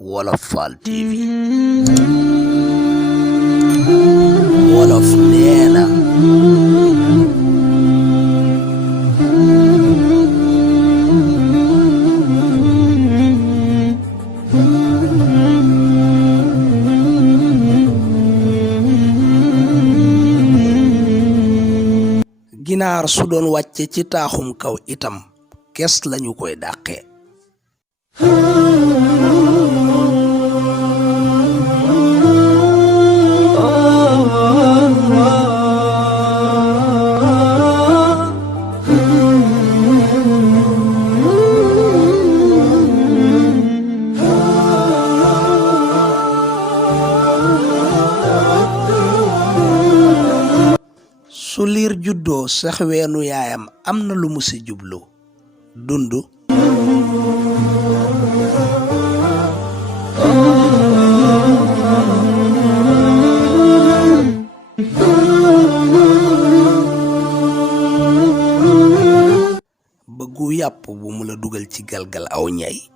Wolof Fall TV wolof nee na ginaar su doon wàcce ci taaxum kaw itam kes lañu koy dàqee. su liir juddoo sax weenu yaayam am na lu mu ci jublu dund bëggu yàpp bu mu la dugal ci galgal aw ñay.